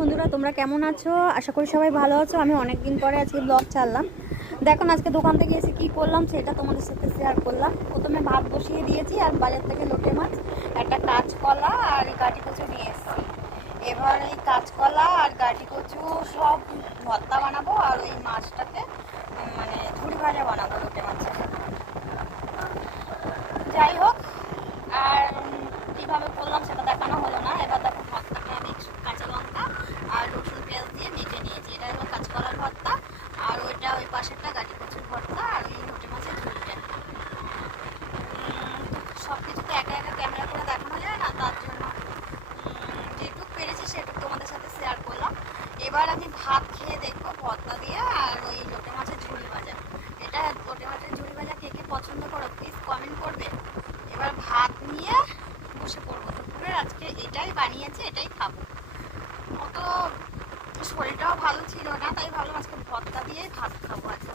বন্ধুরা, তোমরা কেমন আছো? আশা করি সবাই ভালো আছো। আমি অনেক দিন পরে আজকে ব্লগ ছাড়লাম। দেখো আজকে দোকান থেকে এসে কি করলাম সেটা তোমাদের সাথে শেয়ার করলাম। প্রথমে ভাত বসিয়ে দিয়েছি আর বাজার থেকে লোটে মাছ, একটা কাঁচকলা আর গাটি কচু নিয়ে এসেছি। এবার এই কাঁচকলা আর গাটি কচু সব ভর্তা বানাবো আর ওই মাছটাকে মানে ঝুড়ি ভাজা বানাবো লোটে মাছের। যাই হোক, আর কীভাবে করলাম সেটা দেখানো হলো না। এবার দেখো ভর্তাটা আমি কাঁচা লঙ্কা আর রসুন পেঁয়াজ দিয়ে মেখে নিয়েছি। এটা হলো কাঁচকলার ভর্তা আর ওইটা ওই পাশেরটা গাটি কচুর ভর্তা আর ওই লোটে মাছের ঝুড়িটা। সব কিছু তো একা একা ক্যামেরা করে দেখানো যায় না, তার জন্য যেটুকু পেরেছি সেটুকু তোমাদের সাথে শেয়ার করলাম। এবার আমি ভাত খেয়ে দেখবো ভর্তা দিয়ে আর ওই লোটে মাছের ঝুড়ি ভাজা। এটা লোটে মাছের ঝুড়ি ভাজা কে কে পছন্দ করো প্লিজ কমেন্ট করবে। এবার ভাত নিয়ে বসে পড়বো। দুপুরের আজকে এটাই বানিয়েছে, এটাই খাবো। অত শরীরটাও ভালো ছিল না, তাই ভাবলাম আজকে ভর্তা দিয়েই ভাত খাবো আজকে।